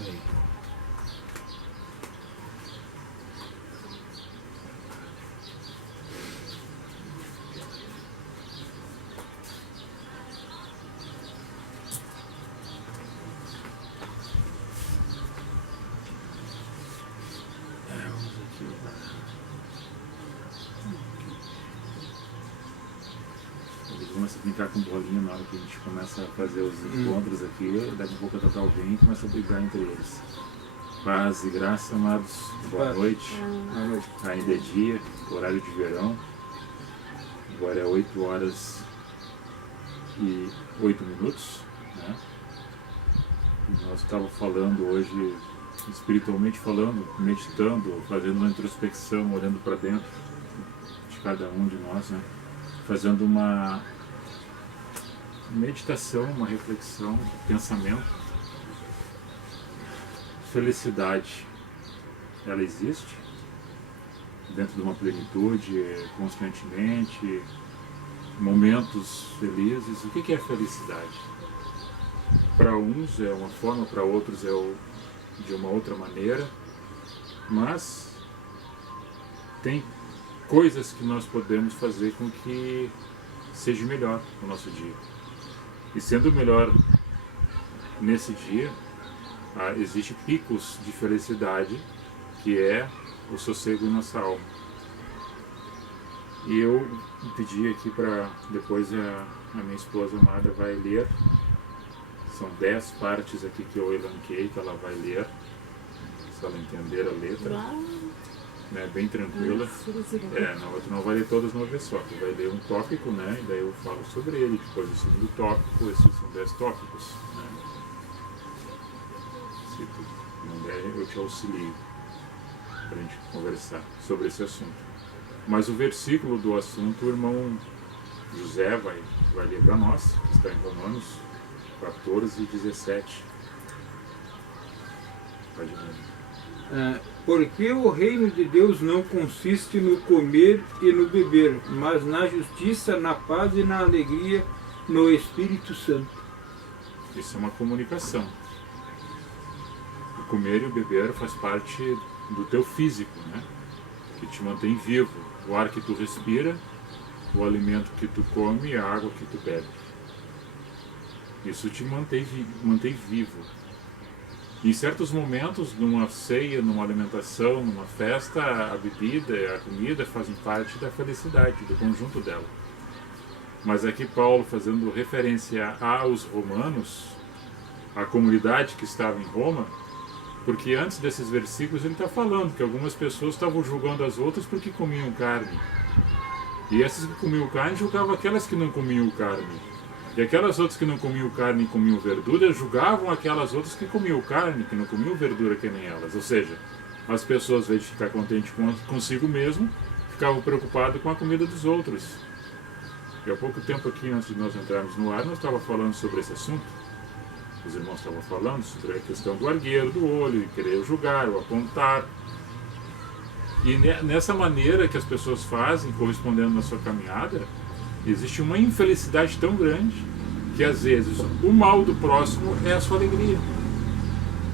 Aí. Começa a brincar com bolinha na hora que a gente começa a fazer os encontros aqui, daqui a pouco a tocar alguém e começa a brigar entre eles. Paz e graça, amados, boa noite. Ainda é dia, horário de verão. Agora é 8 horas e 8 minutos. Né? E nós estávamos falando hoje, espiritualmente falando, meditando, fazendo uma introspecção, olhando para dentro de cada um de nós, né? Fazendo uma meditação, uma reflexão, pensamento. Felicidade, ela existe dentro de uma plenitude, constantemente, momentos felizes. O que é felicidade? Para uns é uma forma, para outros é de uma outra maneira, mas tem coisas que nós podemos fazer com que seja melhor o nosso dia. E sendo melhor nesse dia, existe picos de felicidade, que é o sossego em nossa alma. E eu pedi aqui para depois a minha esposa amada vai ler. São 10 partes aqui que eu elenquei, que ela vai ler, se ela entender a letra. Né, bem tranquila. Não, não vai ler todas de uma vez só. Vai ler um tópico, né, e daí eu falo sobre ele. Depois do segundo tópico, esses são 10 tópicos. Né. Se tu não der, eu te auxilio para a gente conversar sobre esse assunto. Mas o versículo do assunto o irmão José vai ler para nós, que está em Romanos 14 e 17. Pode ler. Porque o reino de Deus não consiste no comer e no beber, mas na justiça, na paz e na alegria no Espírito Santo. Isso é uma comunicação. O comer e o beber faz parte do teu físico, né? Que te mantém vivo. O ar que tu respira, o alimento que tu come e a água que tu bebe. Isso te mantém vivo. Em certos momentos, numa ceia, numa alimentação, numa festa, a bebida e a comida fazem parte da felicidade, do conjunto dela. Mas aqui Paulo, fazendo referência aos romanos, à comunidade que estava em Roma, porque antes desses versículos ele está falando que algumas pessoas estavam julgando as outras porque comiam carne. E essas que comiam carne julgavam aquelas que não comiam carne. E aquelas outras que não comiam carne e comiam verdura julgavam aquelas outras que comiam carne, que não comiam verdura que nem elas. Ou seja, as pessoas, ao invés de ficar contentes consigo mesmo, ficavam preocupadas com a comida dos outros. E há pouco tempo aqui, antes de nós entrarmos no ar, nós estávamos falando sobre esse assunto. Os irmãos estavam falando sobre a questão do argueiro do olho, e querer julgar ou apontar. E nessa maneira que as pessoas fazem, correspondendo na sua caminhada, existe uma infelicidade tão grande que às vezes o mal do próximo é a sua alegria.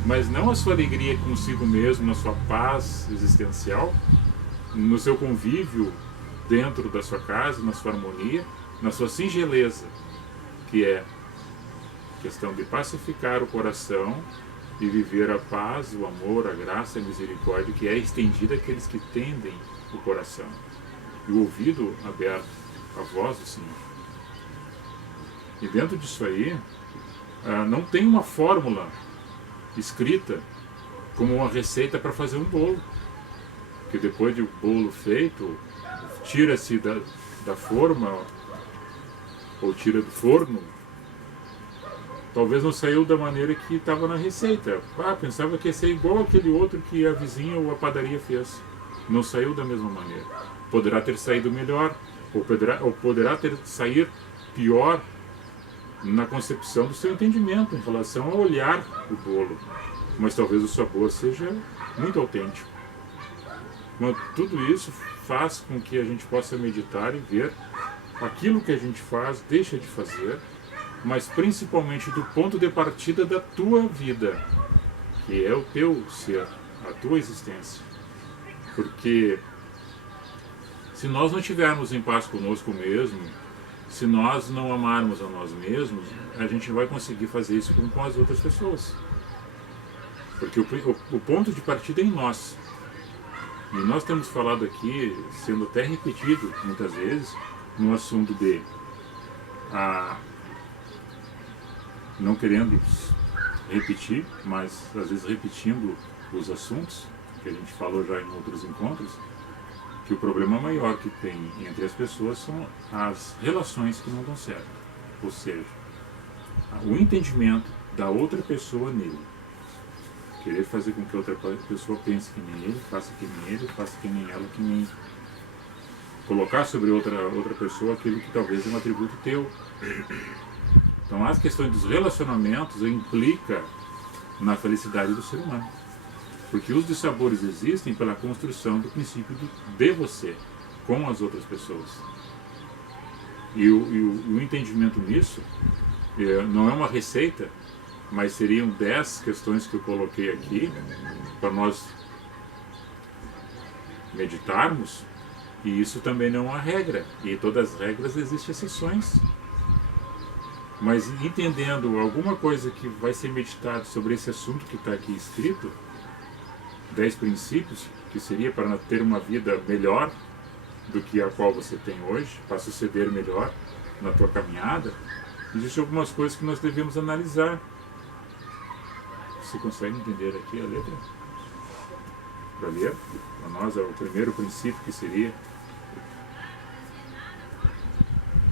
Mas não a sua alegria consigo mesmo, na sua paz existencial, no seu convívio dentro da sua casa, na sua harmonia, na sua singeleza, que é a questão de pacificar o coração e viver a paz, o amor, a graça e a misericórdia que é estendida àqueles que tendem o coração. E o ouvido aberto a voz do Senhor. E dentro disso aí, não tem uma fórmula escrita como uma receita para fazer um bolo. Porque depois do bolo feito, tira-se da forma, ou tira do forno, talvez não saiu da maneira que estava na receita. Pensava que ia ser igual aquele outro que a vizinha ou a padaria fez. Não saiu da mesma maneira. Poderá ter saído melhor, ou poderá ter saído pior na concepção do seu entendimento em relação ao olhar do bolo, mas talvez o sabor seja muito autêntico. Mas tudo isso faz com que a gente possa meditar e ver aquilo que a gente faz, deixa de fazer, mas principalmente do ponto de partida da tua vida, que é o teu ser, a tua existência. Porque se nós não estivermos em paz conosco mesmo, se nós não amarmos a nós mesmos, a gente não vai conseguir fazer isso com as outras pessoas. Porque o ponto de partida é em nós. E nós temos falado aqui, sendo até repetido muitas vezes, no assunto de não querendo repetir, mas às vezes repetindo os assuntos que a gente falou já em outros encontros, que o problema maior que tem entre as pessoas são as relações que não dão certo. Ou seja, o entendimento da outra pessoa nele. Querer fazer com que outra pessoa pense que nem ele, faça que nem ele, faça que nem ela, que nem... Colocar sobre outra pessoa aquilo que talvez é um atributo teu. Então as questões dos relacionamentos implica na felicidade do ser humano. Porque os dissabores existem pela construção do princípio de você com as outras pessoas. E o entendimento nisso não é uma receita, mas seriam 10 questões que eu coloquei aqui para nós meditarmos, e isso também não é uma regra, e em todas as regras existem exceções. Mas entendendo alguma coisa que vai ser meditado sobre esse assunto que está aqui escrito, 10 princípios, que seria para ter uma vida melhor do que a qual você tem hoje, para suceder melhor na tua caminhada, existem algumas coisas que nós devemos analisar. Você consegue entender aqui a letra? Para ler? Para nós é o primeiro princípio que seria: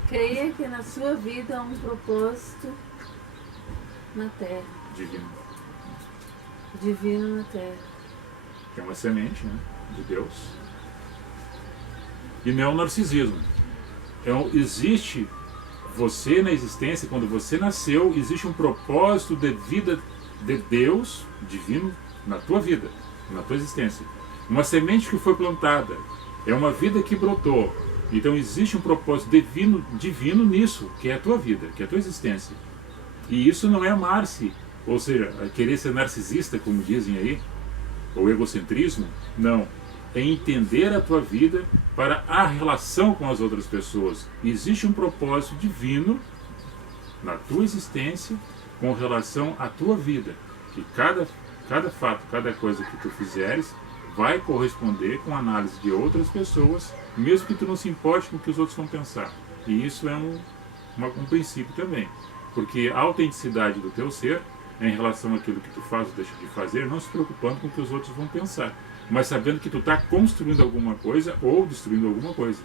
creia que na sua vida há um propósito na Terra. Divino na Terra. Que é uma semente, né, de Deus. E não é o narcisismo. Existe você na existência, quando você nasceu, existe um propósito de vida de Deus divino na tua vida, na tua existência. Uma semente que foi plantada, é uma vida que brotou. Então existe um propósito divino nisso, que é a tua vida, que é a tua existência. E isso não é amar-se, ou seja, querer ser narcisista, como dizem aí, ou egocentrismo. Não. É entender a tua vida para a relação com as outras pessoas. Existe um propósito divino na tua existência com relação à tua vida, que cada fato, cada coisa que tu fizeres vai corresponder com a análise de outras pessoas, mesmo que tu não se importe com o que os outros vão pensar. E isso é um princípio também, porque a autenticidade do teu ser é em relação àquilo que tu faz ou deixa de fazer, não se preocupando com o que os outros vão pensar, mas sabendo que tu está construindo alguma coisa ou destruindo alguma coisa.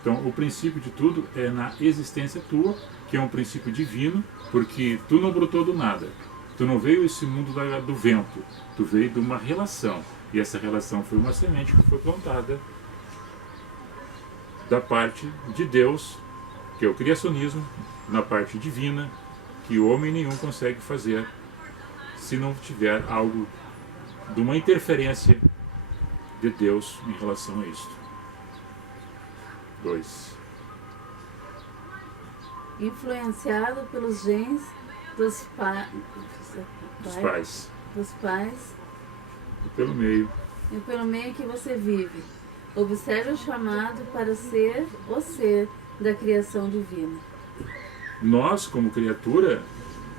Então o princípio de tudo é na existência tua, que é um princípio divino, porque tu não brotou do nada, tu não veio esse mundo do vento, tu veio de uma relação, e essa relação foi uma semente que foi plantada da parte de Deus, que é o criacionismo, na parte divina, que homem nenhum consegue fazer se não tiver algo de uma interferência de Deus em relação a isto. 2. Influenciado pelos genes dos pais E pelo meio. E pelo meio que você vive. Observe o chamado para ser o ser da criação divina. Nós, como criatura,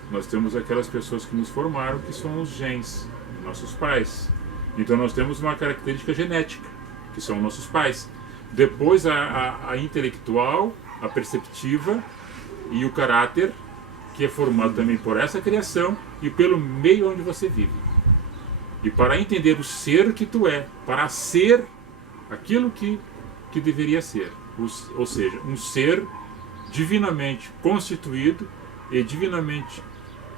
nós temos aquelas pessoas que nos formaram, que são os genes, nossos pais. Então nós temos uma característica genética, que são nossos pais. Depois a intelectual, a perceptiva e o caráter, que é formado também por essa criação e pelo meio onde você vive. E para entender o ser que tu é, para ser aquilo que deveria ser, ou seja, um ser divinamente constituído e divinamente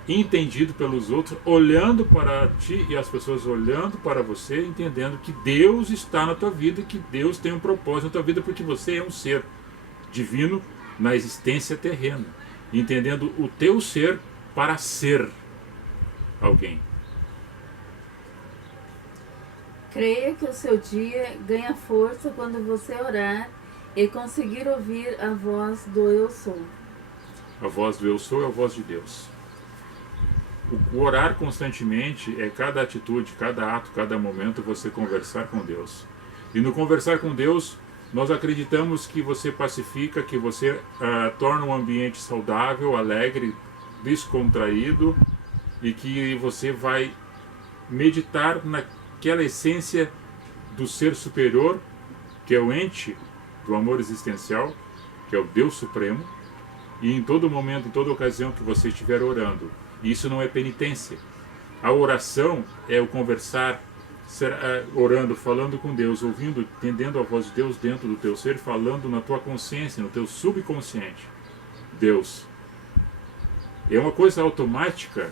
entendido pelos outros, olhando para ti e as pessoas olhando para você, entendendo que Deus está na tua vida, que Deus tem um propósito na tua vida, porque você é um ser divino na existência terrena, entendendo o teu ser para ser alguém. Creia que o seu dia ganha força quando você orar e conseguir ouvir a voz do Eu Sou. A voz do Eu Sou é a voz de Deus. O orar constantemente é cada atitude, cada ato, cada momento você conversar com Deus. E no conversar com Deus, nós acreditamos que você pacifica, que você torna um ambiente saudável, alegre, descontraído, e que você vai meditar naquela essência do ser superior, que é o ente do amor existencial, que é o Deus Supremo, e em todo momento, em toda ocasião que você estiver orando. Isso não é penitência. A oração é o conversar, orando, falando com Deus, ouvindo, entendendo a voz de Deus dentro do teu ser, falando na tua consciência, no teu subconsciente. Deus. É uma coisa automática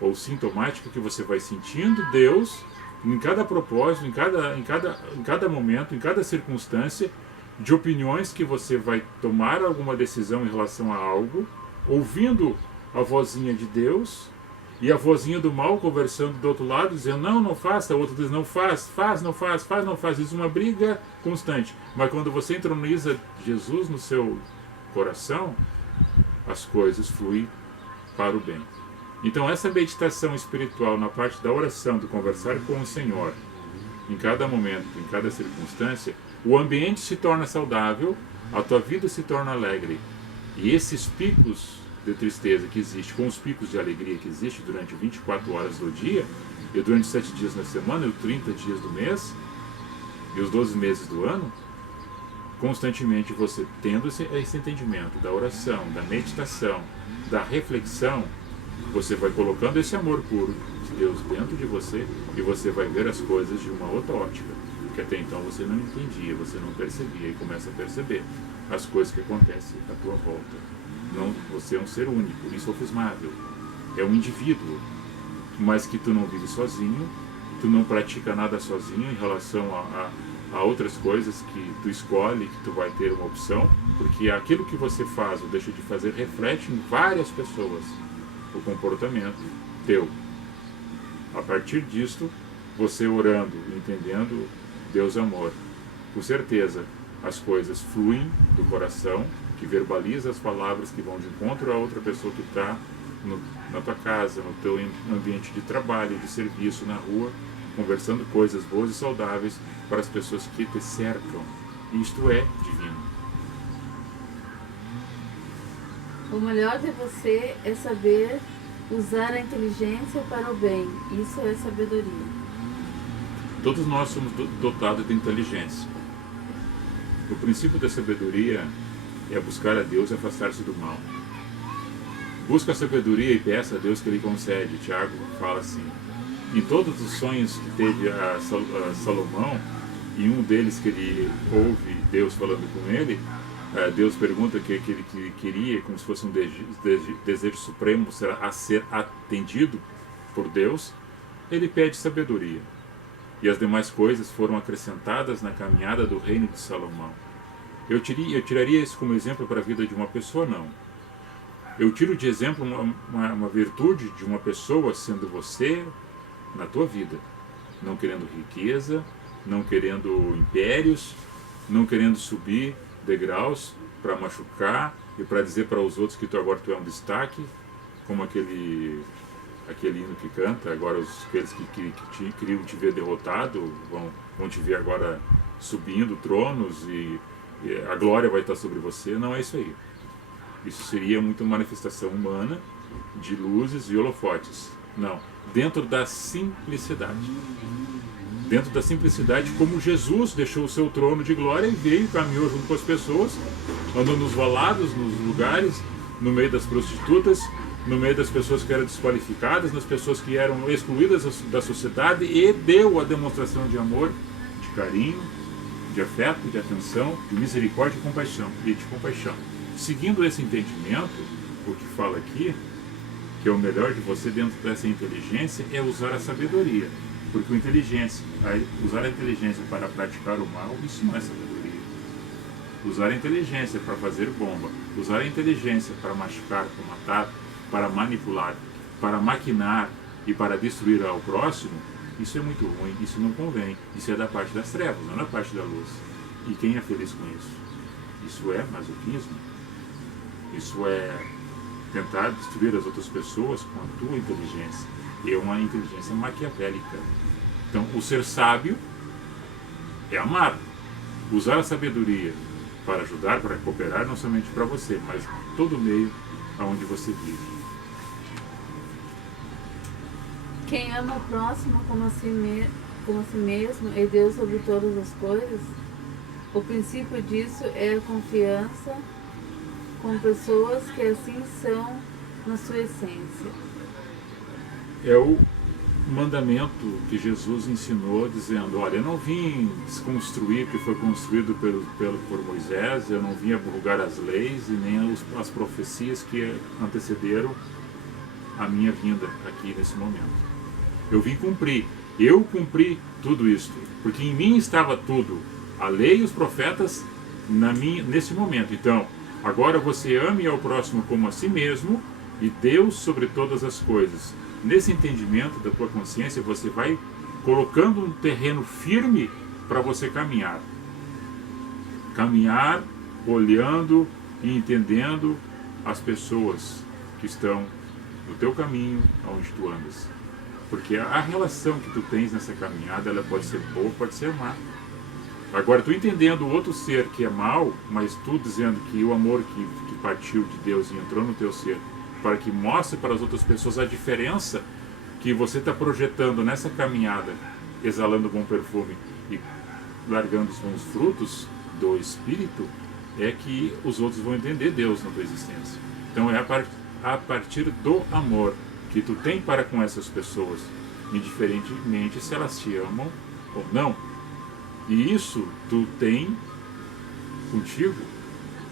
ou sintomática que você vai sentindo Deus em cada propósito, em cada momento, em cada circunstância, de opiniões que você vai tomar alguma decisão em relação a algo, ouvindo a vozinha de Deus e a vozinha do mal conversando do outro lado, dizendo não, não faça, o outro diz não faz, faz, não faz, faz, não faz. Isso é uma briga constante. Mas quando você entroniza Jesus no seu coração, as coisas fluem para o bem. Então essa meditação espiritual na parte da oração, do conversar com o Senhor, em cada momento, em cada circunstância, o ambiente se torna saudável, a tua vida se torna alegre. E esses picos de tristeza que existem, com os picos de alegria que existem durante 24 horas do dia, e durante 7 dias na semana, e os 30 dias do mês, e os 12 meses do ano, constantemente você tendo esse entendimento da oração, da meditação, da reflexão, você vai colocando esse amor puro de Deus dentro de você e você vai ver as coisas de uma outra ótica, que até então você não entendia, você não percebia, e começa a perceber as coisas que acontecem à tua volta. Não, você é um ser único, insofismável, é um indivíduo, mas que tu não vive sozinho, tu não pratica nada sozinho em relação a outras coisas que tu escolhe, que tu vai ter uma opção, porque aquilo que você faz ou deixa de fazer reflete em várias pessoas o comportamento teu. A partir disto, você orando, entendendo Deus amor, com certeza as coisas fluem do coração, que verbaliza as palavras que vão de encontro a outra pessoa que está na tua casa, no teu ambiente de trabalho, de serviço, na rua, conversando coisas boas e saudáveis para as pessoas que te cercam. Isto é divino. O melhor de você é saber usar a inteligência para o bem. Isso é sabedoria. Todos nós somos dotados de inteligência. O princípio da sabedoria é buscar a Deus e afastar-se do mal. Busca a sabedoria e peça a Deus que Ele concede. Tiago fala assim. Em todos os sonhos que teve a Salomão, em um deles que ele ouve Deus falando com ele, Deus pergunta o que ele queria, como se fosse um desejo supremo a ser atendido por Deus. Ele pede sabedoria. E as demais coisas foram acrescentadas na caminhada do reino de Salomão. Eu tiraria isso como exemplo para a vida de uma pessoa? Não. Eu tiro de exemplo uma virtude de uma pessoa sendo você na tua vida. Não querendo riqueza, não querendo impérios, não querendo subir degraus para machucar e para dizer para os outros que agora tu é um destaque, como aquele hino que canta, agora aqueles que queriam te ver derrotado vão te ver agora subindo tronos e a glória vai estar sobre você. Não é isso aí. Isso seria muito manifestação humana de luzes e holofotes. Não. Dentro da simplicidade. Dentro da simplicidade, como Jesus deixou o seu trono de glória e veio e caminhou junto com as pessoas, andou nos valados, nos lugares, no meio das prostitutas, no meio das pessoas que eram desqualificadas, nas pessoas que eram excluídas da sociedade, e deu a demonstração de amor, de carinho, de afeto, de atenção, de misericórdia e de compaixão. Seguindo esse entendimento, o que fala aqui, que é o melhor de você dentro dessa inteligência, é usar a sabedoria. Porque usar a inteligência para praticar o mal, isso não é sabedoria. Usar a inteligência para fazer bomba, usar a inteligência para machucar, para matar, para manipular, para maquinar e para destruir ao próximo, isso é muito ruim, isso não convém. Isso é da parte das trevas, não é da parte da luz. E quem é feliz com isso? Isso é masoquismo. Isso é tentar destruir as outras pessoas com a tua inteligência. É uma inteligência maquiavélica. Então, o ser sábio é amar. Usar a sabedoria para ajudar, para cooperar, não somente para você, mas todo o meio aonde você vive. Quem ama o próximo como a si mesmo é Deus sobre todas as coisas. O princípio disso é a confiança com pessoas que assim são na sua essência. É o mandamento que Jesus ensinou, dizendo: olha, eu não vim desconstruir o que foi construído por Moisés, eu não vim abrogar as leis e nem as profecias que antecederam a minha vinda aqui nesse momento. Eu vim cumprir, eu cumpri tudo isto, porque em mim estava tudo, a lei e os profetas nesse momento. Então, agora você ame ao próximo como a si mesmo e Deus sobre todas as coisas. Nesse entendimento da tua consciência, você vai colocando um terreno firme para você caminhar. Caminhar, olhando e entendendo as pessoas que estão no teu caminho, aonde tu andas. Porque a relação que tu tens nessa caminhada, ela pode ser boa, pode ser má. Agora, tu entendendo o outro ser que é mau, mas tu dizendo que o amor que partiu de Deus e entrou no teu ser, para que mostre para as outras pessoas a diferença que você está projetando nessa caminhada, exalando bom perfume e largando os bons frutos do Espírito, é que os outros vão entender Deus na tua existência. Então é a partir do amor que tu tem para com essas pessoas, indiferentemente se elas te amam ou não. E isso tu tem contigo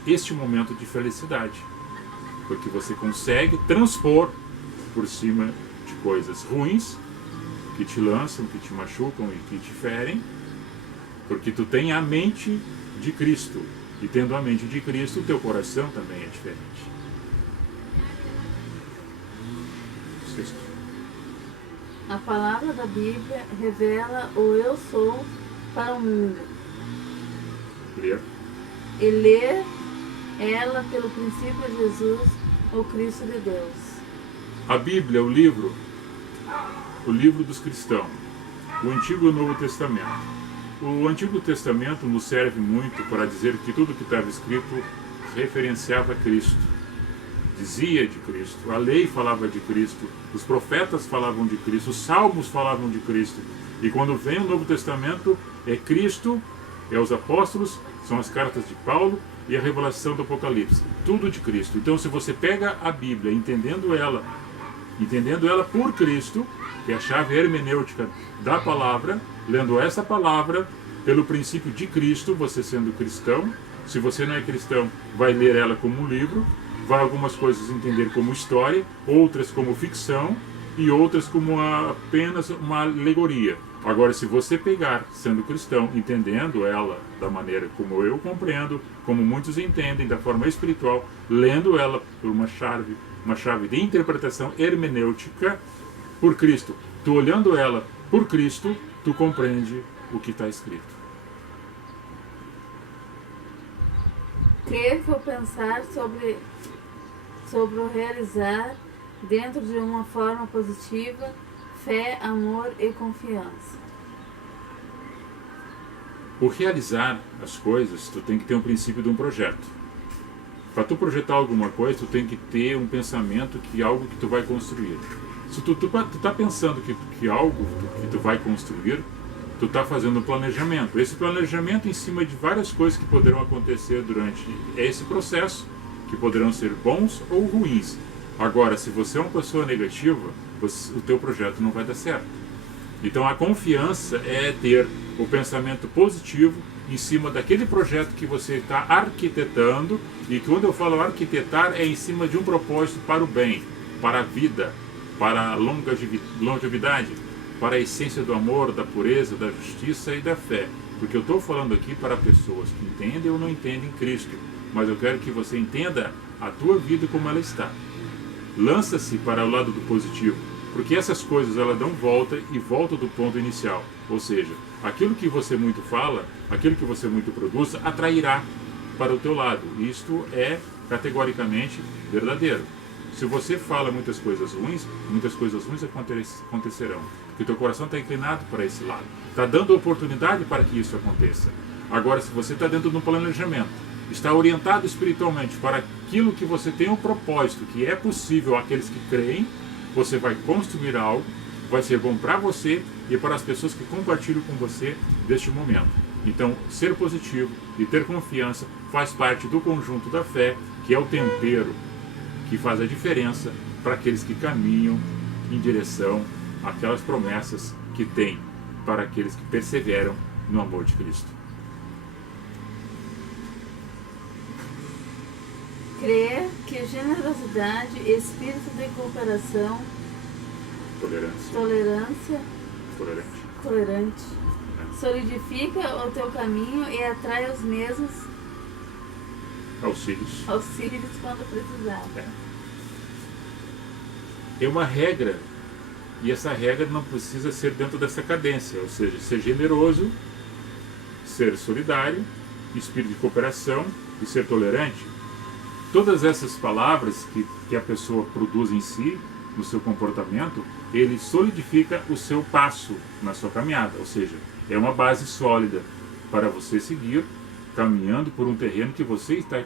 este momento de felicidade, porque você consegue transpor por cima de coisas ruins que te lançam, que te machucam e que te ferem, porque tu tem a mente de Cristo, e tendo a mente de Cristo, o teu coração também é diferente. Sexto. A palavra da Bíblia revela o eu sou para o mundo. Ler. E ler ela pelo princípio de Jesus, o Cristo de Deus. A Bíblia é o livro dos cristãos, o Antigo e o Novo Testamento. O Antigo Testamento nos serve muito para dizer que tudo que estava escrito referenciava Cristo, dizia de Cristo, a lei falava de Cristo, os profetas falavam de Cristo, os salmos falavam de Cristo. E quando vem o Novo Testamento, é Cristo, é os apóstolos, são as cartas de Paulo e a revelação do Apocalipse, tudo de Cristo. Então, se você pega a Bíblia, entendendo ela por Cristo, que é a chave hermenêutica da palavra, lendo essa palavra pelo princípio de Cristo, você sendo cristão. Se você não é cristão, vai ler ela como um livro, vai algumas coisas entender como história, outras como ficção e outras como apenas uma alegoria. Agora, se você pegar, sendo cristão, entendendo ela da maneira como eu compreendo, como muitos entendem, da forma espiritual, lendo ela por uma chave de interpretação hermenêutica por Cristo, tu olhando ela por Cristo, tu compreende o que está escrito. Crer ou pensar sobre o realizar dentro de uma forma positiva, fé, amor e confiança. O realizar as coisas, tu tem que ter um princípio de um projeto. Para tu projetar alguma coisa, tu tem que ter um pensamento que algo que tu vai construir. Se tu tá pensando que algo que tu vai construir, tu tá fazendo um planejamento. Esse planejamento em cima de várias coisas que poderão acontecer durante esse processo, que poderão ser bons ou ruins. Agora, se você é uma pessoa negativa, o teu projeto não vai dar certo. Então a confiança é ter o pensamento positivo em cima daquele projeto que você está arquitetando, e quando eu falo arquitetar é em cima de um propósito para o bem, para a vida, para a longevidade, para a essência do amor, da pureza, da justiça e da fé. Porque eu estou falando aqui para pessoas que entendem ou não entendem Cristo, mas eu quero que você entenda a tua vida como ela está. Lança-se para o lado do positivo, porque essas coisas elas dão volta e volta do ponto inicial. Ou seja, aquilo que você muito fala, aquilo que você muito produz, atrairá para o teu lado. Isto é categoricamente verdadeiro. Se você fala muitas coisas ruins acontecerão. Porque teu coração está inclinado para esse lado. Está dando oportunidade para que isso aconteça. Agora, se você está dentro de um planejamento, está orientado espiritualmente para aquilo que você tem um propósito, que é possível àqueles que creem, você vai construir algo, vai ser bom para você e para as pessoas que compartilham com você deste momento. Então, ser positivo e ter confiança faz parte do conjunto da fé, que é o tempero que faz a diferença para aqueles que caminham em direção àquelas promessas que tem para aqueles que perseveram no amor de Cristo. Crer que generosidade, espírito de cooperação, tolerante, solidifica o teu caminho e atrai os mesmos auxílios quando precisar. É uma regra, e essa regra não precisa ser dentro dessa cadência, ou seja, ser generoso, ser solidário, espírito de cooperação e ser tolerante. Todas essas palavras que a pessoa produz em si, no seu comportamento, ele solidifica o seu passo na sua caminhada, ou seja, é uma base sólida para você seguir caminhando por um terreno que você está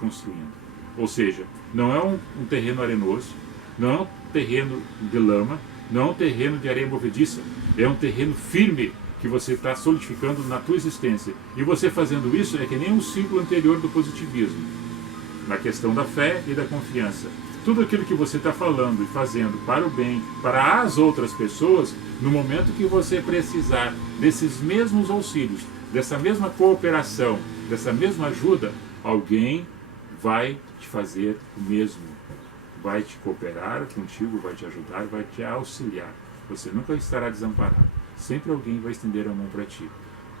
construindo. Ou seja, não é um terreno arenoso, não é um terreno de lama, não é um terreno de areia movediça, é um terreno firme que você está solidificando na tua existência. E você fazendo isso é que nem um ciclo anterior do positivismo, na questão da fé e da confiança. Tudo aquilo que você está falando e fazendo para o bem, para as outras pessoas, no momento que você precisar desses mesmos auxílios, dessa mesma cooperação, dessa mesma ajuda, alguém vai te fazer o mesmo. Vai te cooperar contigo, vai te ajudar, vai te auxiliar. Você nunca estará desamparado. Sempre alguém vai estender a mão para ti.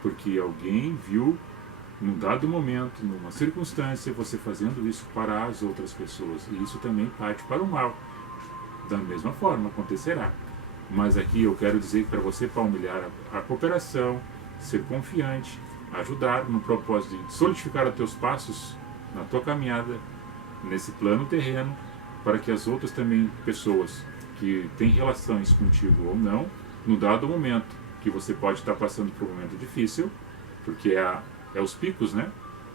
Porque alguém viu, num dado momento, numa circunstância, você fazendo isso para as outras pessoas. E isso também parte para o mal. Da mesma forma, acontecerá. Mas aqui eu quero dizer para você palmilhar a cooperação, ser confiante, ajudar no propósito de solidificar os teus passos na tua caminhada, nesse plano terreno, para que as outras também pessoas que têm relações contigo ou não, no dado momento que você pode estar passando por um momento difícil, porque é os picos, né?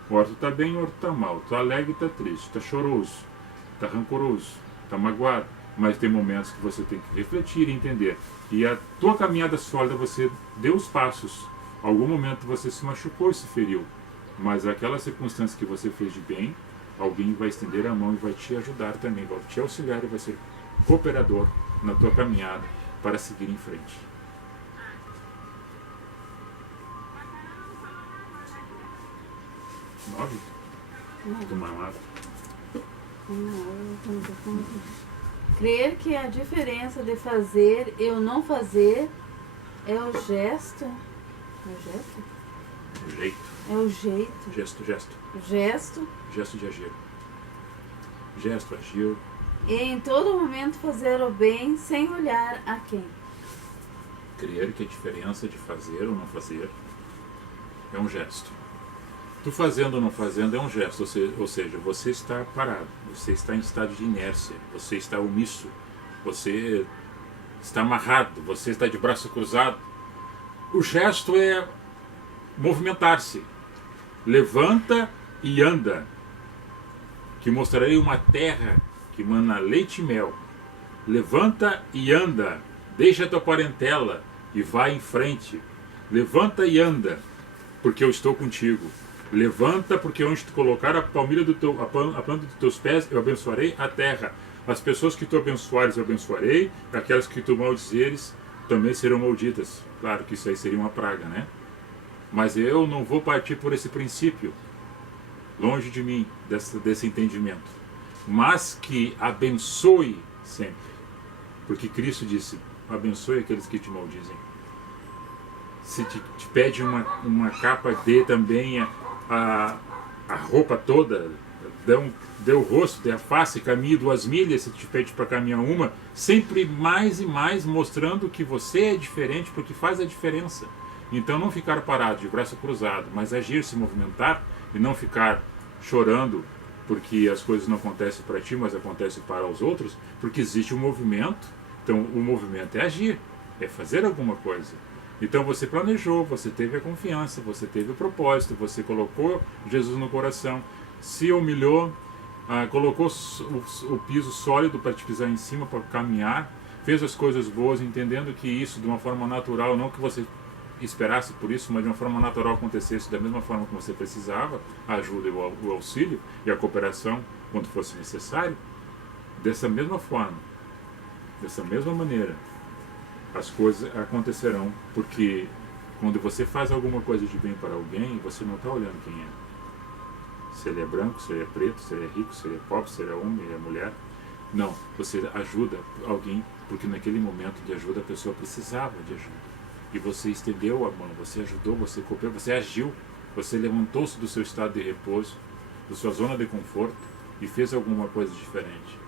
O hora tu está bem, o hora tu está mal, tu alegre, está triste, está choroso, está rancoroso, está magoado, mas tem momentos que você tem que refletir e entender. E a tua caminhada sólida, você deu os passos. Algum momento você se machucou e se feriu, mas aquela circunstância que você fez de bem, alguém vai estender a mão e vai te ajudar também, vai te auxiliar e vai ser cooperador na tua caminhada para seguir em frente. Tomar uma água. Crer que a diferença de fazer e o não fazer é o gesto. É o gesto? O jeito. É o jeito. Gesto. Gesto. Gesto de agir. Gesto, agir. E em todo momento fazer o bem sem olhar a quem. Crer que a diferença de fazer ou não fazer é um gesto. Tu fazendo ou não fazendo é um gesto, ou seja, você está parado, você está em estado de inércia, você está omisso, você está amarrado, você está de braço cruzado. O gesto é movimentar-se. Levanta e anda, que mostrarei uma terra que mana leite e mel. Levanta e anda, deixa a tua parentela e vai em frente. Levanta e anda, porque eu estou contigo. Levanta, porque onde tu colocar a palmilha a planta dos teus pés, eu abençoarei a terra. As pessoas que tu abençoares, eu abençoarei. Aquelas que tu maldizeres, também serão malditas. Claro que isso aí seria uma praga, né? Mas eu não vou partir por esse princípio. Longe de mim, desse entendimento. Mas que abençoe sempre. Porque Cristo disse, abençoe aqueles que te maldizem. Se te pede uma capa, dê também a roupa toda, dê o rosto, dê a face, caminhe 2 milhas, se te pede para caminhar uma, sempre mais e mais mostrando que você é diferente, porque faz a diferença. Então não ficar parado de braço cruzado, mas agir, se movimentar e não ficar chorando porque as coisas não acontecem para ti, mas acontecem para os outros, porque existe um movimento. Então o movimento é agir, é fazer alguma coisa. Então você planejou, você teve a confiança, você teve o propósito, você colocou Jesus no coração, se humilhou, colocou o piso sólido para te pisar em cima, para caminhar, fez as coisas boas, entendendo que isso de uma forma natural, não que você esperasse por isso, mas de uma forma natural acontecesse da mesma forma que você precisava, a ajuda e o auxílio e a cooperação quando fosse necessário. Dessa mesma forma, dessa mesma maneira, as coisas acontecerão, porque quando você faz alguma coisa de bem para alguém, você não está olhando quem é. Se ele é branco, se ele é preto, se ele é rico, se ele é pobre, se ele é homem, se ele é mulher. Não, você ajuda alguém porque naquele momento de ajuda a pessoa precisava de ajuda. E você estendeu a mão, você ajudou, você cooperou, você agiu, você levantou-se do seu estado de repouso, da sua zona de conforto e fez alguma coisa diferente.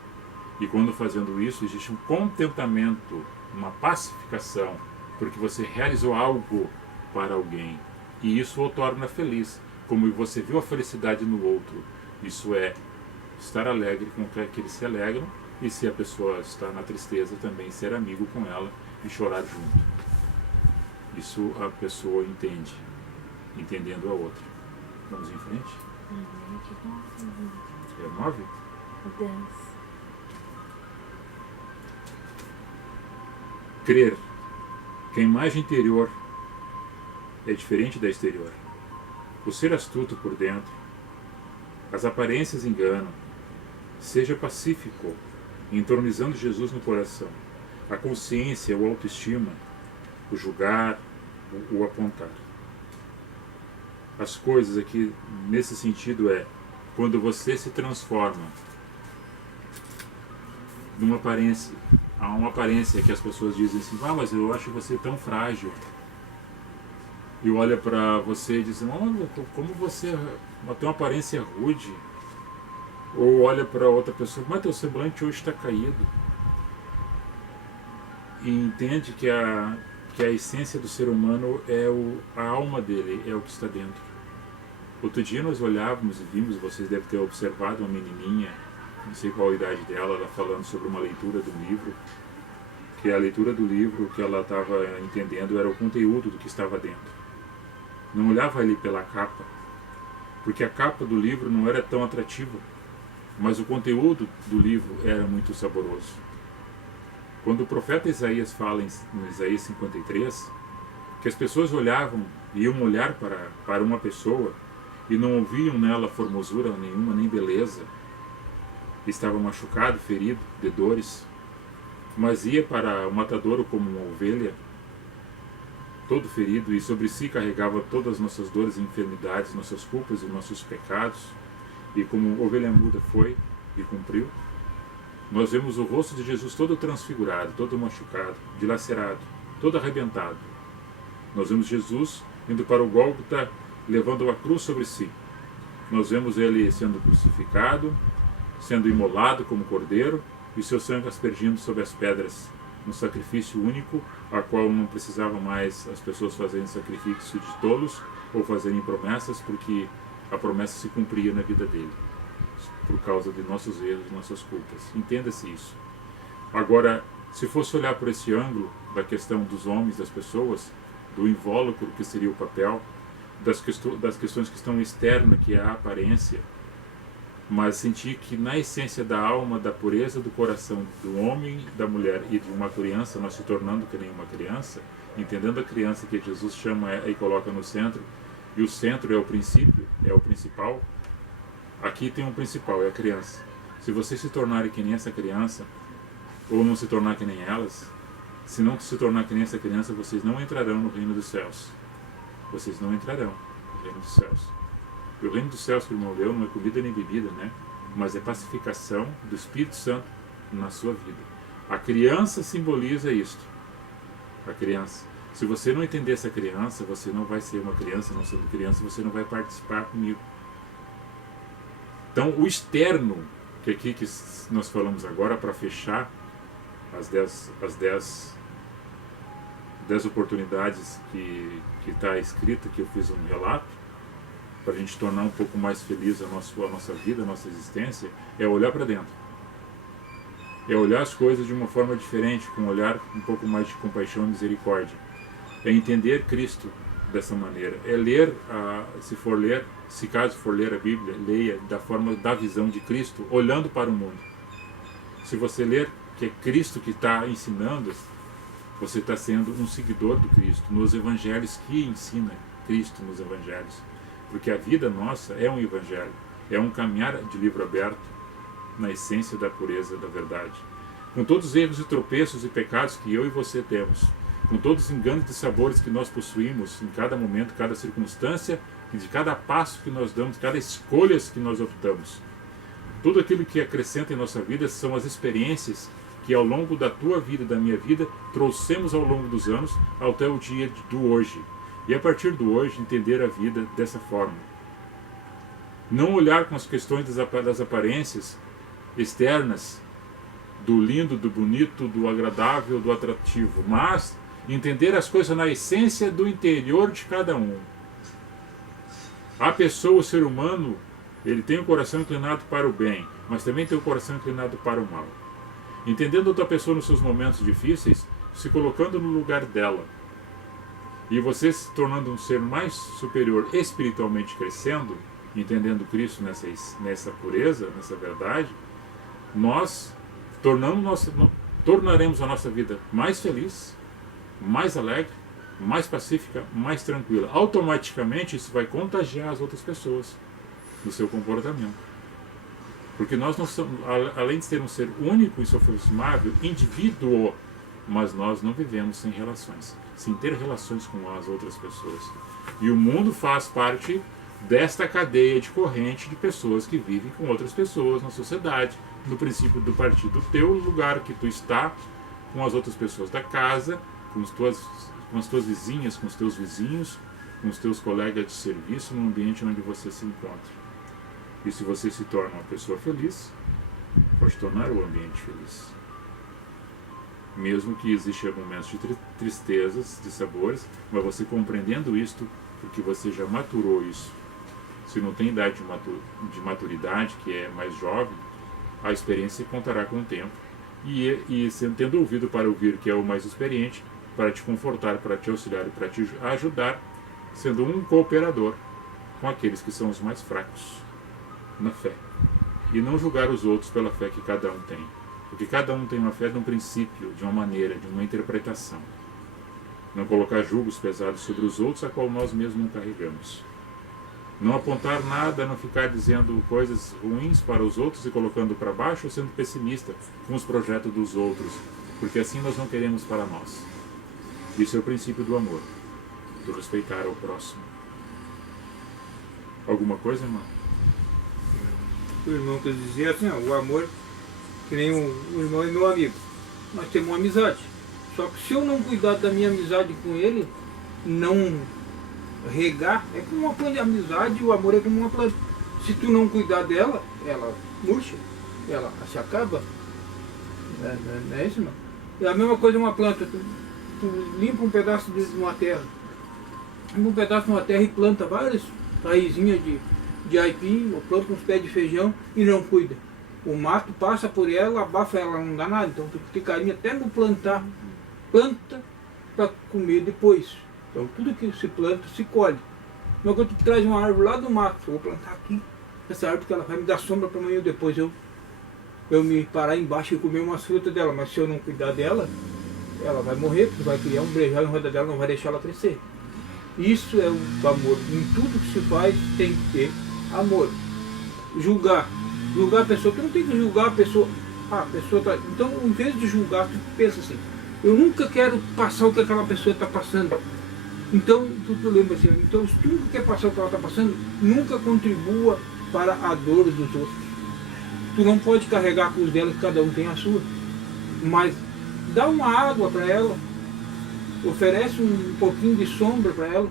E quando fazendo isso, existe um contentamento, uma pacificação, porque você realizou algo para alguém. E isso o torna feliz, como você viu a felicidade no outro. Isso é estar alegre com que eles se alegram, e se a pessoa está na tristeza, também ser amigo com ela e chorar junto. Isso a pessoa entende, entendendo a outra. Vamos em frente? É 9? 10. Crer que a imagem interior é diferente da exterior. O ser astuto por dentro, as aparências enganam. Seja pacífico, entronizando Jesus no coração. A consciência, o autoestima, o julgar, o apontar. As coisas aqui, nesse sentido, é quando você se transforma numa aparência. Há uma aparência que as pessoas dizem assim, mas eu acho você tão frágil. E olha para você e diz, olha, como você tem uma aparência rude. Ou olha para outra pessoa, mas teu semblante hoje está caído. E entende que a essência do ser humano é a alma dele, é o que está dentro. Outro dia nós olhávamos e vimos, vocês devem ter observado uma menininha, não sei qual a idade dela, ela falando sobre uma leitura do livro, que a leitura do livro que ela estava entendendo era o conteúdo do que estava dentro. Não olhava ali pela capa, porque a capa do livro não era tão atrativa, mas o conteúdo do livro era muito saboroso. Quando o profeta Isaías fala em Isaías 53, que as pessoas olhavam, iam olhar para uma pessoa e não ouviam nela formosura nenhuma, nem beleza, estava machucado, ferido, de dores, mas ia para o matadouro como uma ovelha, todo ferido, e sobre si carregava todas as nossas dores e enfermidades, nossas culpas e nossos pecados, e como ovelha muda foi e cumpriu. Nós vemos o rosto de Jesus todo transfigurado, todo machucado, dilacerado, todo arrebentado. Nós vemos Jesus indo para o Gólgota, levando a cruz sobre si. Nós vemos ele sendo crucificado, sendo imolado como cordeiro, e seu sangue aspergindo sobre as pedras, um sacrifício único, a qual não precisava mais as pessoas fazerem sacrifício de tolos ou fazerem promessas, porque a promessa se cumpria na vida dele, por causa de nossos erros, nossas culpas. Entenda-se isso. Agora, se fosse olhar por esse ângulo da questão dos homens, das pessoas, do invólucro que seria o papel, das questões que estão externas, que é a aparência, mas sentir que na essência da alma, da pureza do coração do homem, da mulher e de uma criança, nós se tornando que nem uma criança, entendendo a criança que Jesus chama e coloca no centro, e o centro é o princípio, é o principal. Aqui tem um principal, é a criança. Se vocês se tornarem que nem essa criança, ou não se tornar que nem elas, se não se tornar que nem essa criança, vocês não entrarão no reino dos céus. Vocês não entrarão no reino dos céus. E o reino dos céus que o irmão deu não é comida nem bebida, né? Mas é pacificação do Espírito Santo na sua vida. A criança simboliza isto. A criança. Se você não entender essa criança, você não vai ser uma criança. Não sendo criança, você não vai participar comigo. Então, o externo, que aqui que nós falamos agora, para fechar as 10 oportunidades que está escrita, que eu fiz um relato, para a gente tornar um pouco mais feliz a nossa vida, a nossa existência, é olhar para dentro. É olhar as coisas de uma forma diferente, com um olhar um pouco mais de compaixão e misericórdia. É entender Cristo dessa maneira. É ler, se caso for ler a Bíblia, leia da visão de Cristo, olhando para o mundo. Se você ler que é Cristo que está ensinando, você está sendo um seguidor do Cristo, nos evangelhos que ensina Cristo nos evangelhos. Porque a vida nossa é um evangelho, é um caminhar de livro aberto na essência da pureza da verdade. Com todos os erros e tropeços e pecados que eu e você temos, com todos os enganos e sabores que nós possuímos em cada momento, cada circunstância, e de cada passo que nós damos, cada escolha que nós optamos. Tudo aquilo que acrescenta em nossa vida são as experiências que ao longo da tua vida e da minha vida trouxemos ao longo dos anos até o dia do hoje. E a partir do hoje entender a vida dessa forma. Não olhar com as questões das aparências externas, do lindo, do bonito, do agradável, do atrativo, mas entender as coisas na essência do interior de cada um. A pessoa, o ser humano, ele tem o coração inclinado para o bem, mas também tem o coração inclinado para o mal. Entendendo outra pessoa nos seus momentos difíceis, se colocando no lugar dela, e você se tornando um ser mais superior espiritualmente crescendo, entendendo Cristo nessa pureza, nessa verdade, nós tornaremos a nossa vida mais feliz, mais alegre, mais pacífica, mais tranquila. Automaticamente isso vai contagiar as outras pessoas do seu comportamento. Porque nós não somos, além de ser um ser único e insofismável, indivíduo, mas nós não vivemos sem relações, sem ter relações com as outras pessoas. E o mundo faz parte desta cadeia de corrente de pessoas que vivem com outras pessoas na sociedade, no princípio do partir do teu lugar que tu está, com as outras pessoas da casa, com as tuas vizinhas, com os teus vizinhos, com os teus colegas de serviço, no ambiente onde você se encontra. E se você se torna uma pessoa feliz, pode tornar o ambiente feliz. Mesmo que existam momentos de tristezas, de sabores, mas você compreendendo isto, porque você já maturou isso. Se não tem idade de maturidade, que é mais jovem, a experiência contará com o tempo. E tendo ouvido para ouvir, que é o mais experiente, para te confortar, para te auxiliar e para te ajudar, sendo um cooperador com aqueles que são os mais fracos na fé. E não julgar os outros pela fé que cada um tem. Porque cada um tem uma fé de um princípio, de uma maneira, de uma interpretação. Não colocar julgos pesados sobre os outros, a qual nós mesmos não carregamos. Não apontar nada, não ficar dizendo coisas ruins para os outros e colocando para baixo, ou sendo pessimista com os projetos dos outros. Porque assim nós não queremos para nós. Isso é o princípio do amor. Do respeitar ao próximo. Alguma coisa, irmão? O irmão quer dizer assim, ó, o amor, que nem o irmão é meu amigo. Nós temos uma amizade. Só que se eu não cuidar da minha amizade com ele, não regar, é como uma planta de amizade, o amor é como uma planta. Se tu não cuidar dela, ela murcha, ela se acaba. Não é isso, não? É a mesma coisa uma planta. Tu limpa um pedaço de uma terra. Limpa um pedaço de uma terra e planta várias raizinhas de aipim, ou planta uns pés de feijão e não cuida. O mato passa por ela, abafa ela, não dá nada. Então tu tem carinho até no plantar. Planta para comer depois. Então tudo que se planta, se colhe. Mas quando tu traz uma árvore lá do mato, eu vou plantar aqui, essa árvore que ela vai me dar sombra para amanhã, depois eu me parar embaixo e comer umas frutas dela. Mas se eu não cuidar dela, ela vai morrer, porque vai criar um brejal em roda dela, não vai deixar ela crescer. Isso é o amor. Em tudo que se faz tem que ter amor. Julgar a pessoa, tu não tem que julgar a pessoa. Ah, a pessoa tá. Então, em vez de julgar, tu pensa assim, eu nunca quero passar o que aquela pessoa está passando. Então, tu lembra assim, então se tu nunca quer passar o que ela está passando, nunca contribua para a dor dos outros. Tu não pode carregar a cruz dela, que cada um tem a sua. Mas dá uma água para ela, oferece um pouquinho de sombra para ela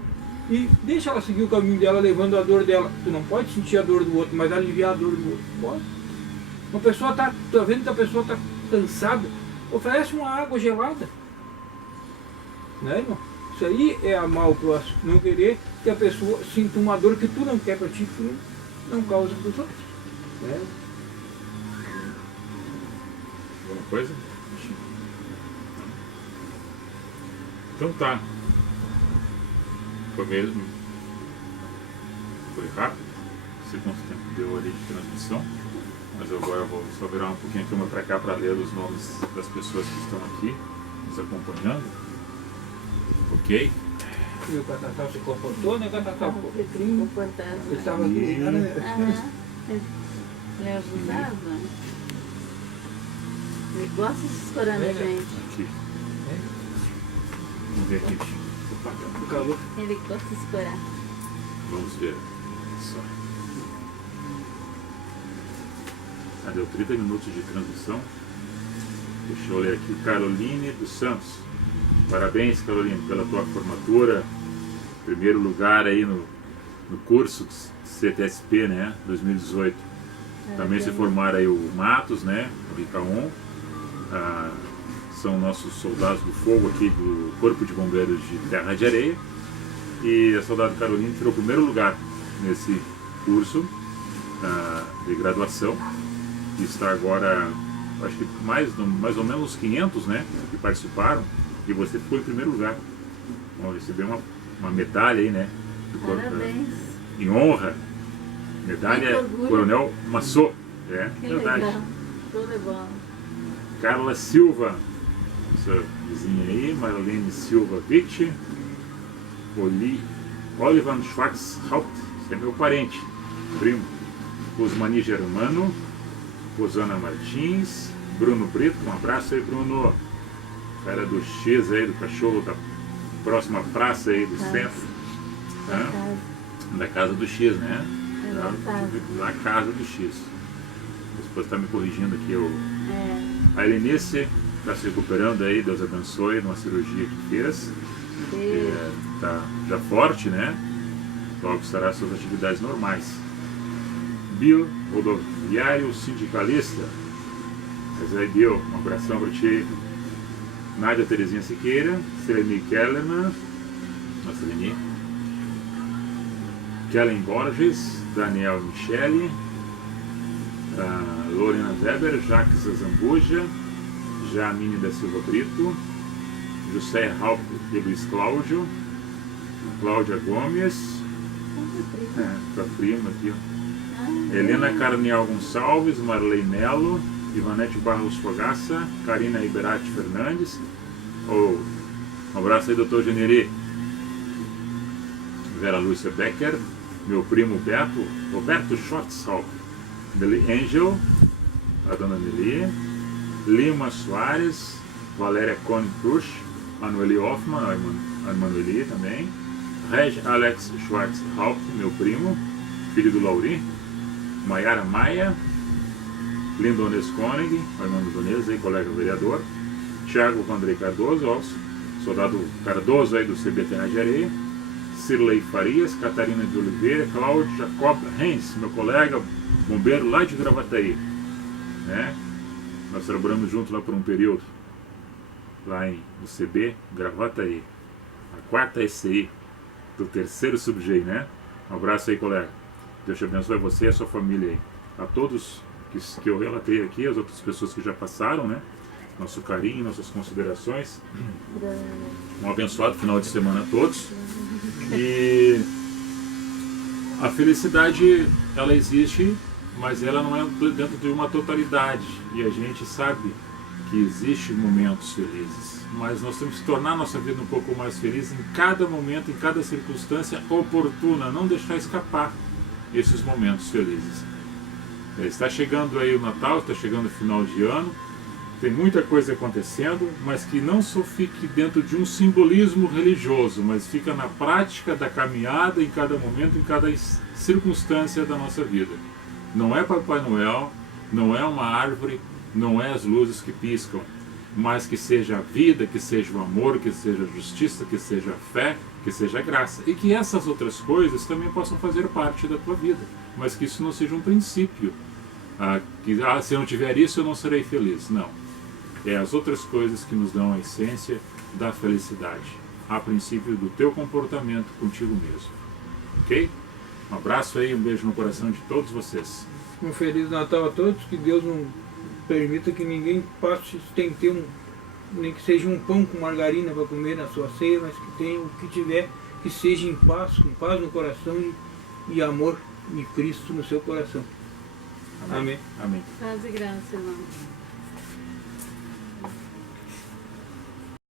e deixa ela seguir o caminho dela, levando a dor dela. Tu não pode sentir a dor do outro, mas aliviar a dor do outro. Pode. Uma pessoa tá vendo que a pessoa está cansada, oferece uma água gelada. Né, irmão? Isso aí é amar o próximo, não querer que a pessoa sinta uma dor que tu não quer para ti, tu não causa para os outros. Né? Alguma coisa? Então tá. Foi mesmo. Foi rápido. Não sei quanto tempo deu ali de transmissão. Mas agora eu vou só virar um pouquinho a câmera para cá para ler os nomes das pessoas que estão aqui nos acompanhando. Ok? E o Catatal se comportou, né? Catatal Comportado. ele estava aqui, né? Ele é abusado. Ele gosta de escorar na gente. Aqui. Vamos ver aqui. O calor. Ele gosta de escorar. Vamos ver. Só. Deu 30 minutos de transmissão. Deixa eu ler aqui. Caroline dos Santos. Parabéns, Caroline, pela tua formatura. Primeiro lugar aí no curso CTSP, né? 2018. Também se formaram aí o Matos, né? O Ricaon. São nossos soldados do fogo aqui do Corpo de Bombeiros de Terra de Areia. E a soldado Caroline tirou o primeiro lugar nesse curso de graduação. Que está agora, acho que mais ou menos 500, né? Que participaram. E você ficou em primeiro lugar. Vamos receber uma medalha aí, né? Parabéns. Em honra. Medalha Coronel Massot. É, Que verdade. legal. Tô levando. Carla Silva, nossa vizinha aí, Marlene Silva Witt, Olivan Schwarzhaupt, esse é meu parente, primo, Osmani Germano, Rosana Martins, Bruno Brito, um abraço aí, Bruno, cara do X aí, do cachorro da próxima praça aí do centro, da casa do X, né? Da casa do X. Depois está me corrigindo aqui a Helenice está se recuperando aí, Deus abençoe, numa cirurgia que fez. Está já forte, né? Logo estará às suas atividades normais. Bill, rodoviário sindicalista. Mas aí, Bill, um abração para ti. Nádia Terezinha Siqueira, Seleni Kellerman, nossa Leni. Kellen Borges, Daniel Michele, Lorena Weber, Jacques Zambuja, Jamine da Silva Brito, José Ralph e Luiz Cláudio, Cláudia Gomes, tua prima aqui, Helena Carnial Gonçalves, Marley Melo, Ivanete Barros Fogaça, Karina Iberati Fernandes, um abraço aí, doutor Generê, Vera Lúcia Becker, meu primo Beto, Roberto Schwarzhaupt, Angel, a dona Nelly, Lima Soares, Valéria Cone Cruz, Manueli Hoffman, a Manueli também, Reg Alex Schwarzhaupt, meu primo, filho do Lauri, Maiara Maia, Lindones Koenig, Armando Donez, aí, colega vereador, Thiago Vandrei Cardoso, ó, soldado Cardoso aí do CB Terra de Areia, Cirlei Farias, Catarina de Oliveira, Cláudio Jacob Hens, meu colega bombeiro lá de Gravataí, né? Nós trabalhamos juntos lá por um período, lá no CB, Gravataí, a 4ª SCI, do 3º Subjei, né? Um abraço aí, colega. Deus te abençoe você e a sua família aí. A todos que eu relatei aqui, as outras pessoas que já passaram, né? Nosso carinho, nossas considerações. Um abençoado final de semana a todos. E a felicidade, ela existe, mas ela não é dentro de uma totalidade. E a gente sabe que existem momentos felizes, mas nós temos que tornar a nossa vida um pouco mais feliz em cada momento, em cada circunstância oportuna, não deixar escapar esses momentos felizes. Está chegando aí o Natal, está chegando o final de ano, tem muita coisa acontecendo, mas que não só fique dentro de um simbolismo religioso, mas fica na prática da caminhada em cada momento, em cada circunstância da nossa vida. Não é Papai Noel, não é uma árvore, não é as luzes que piscam, mas que seja a vida, que seja o amor, que seja a justiça, que seja a fé, que seja a graça. E que essas outras coisas também possam fazer parte da tua vida, mas que isso não seja um princípio. Se eu não tiver isso, eu não serei feliz. Não. É as outras coisas que nos dão a essência da felicidade. a princípio do teu comportamento contigo mesmo. Ok? Um abraço aí, um beijo no coração de todos vocês. Um Feliz Natal a todos, que Deus não permita que ninguém passe sem ter nem que seja um pão com margarina para comer na sua ceia, mas que tenha o que tiver, que seja em paz, com paz no coração e amor de Cristo no seu coração. Amém. Amém. Paz e graça, irmão.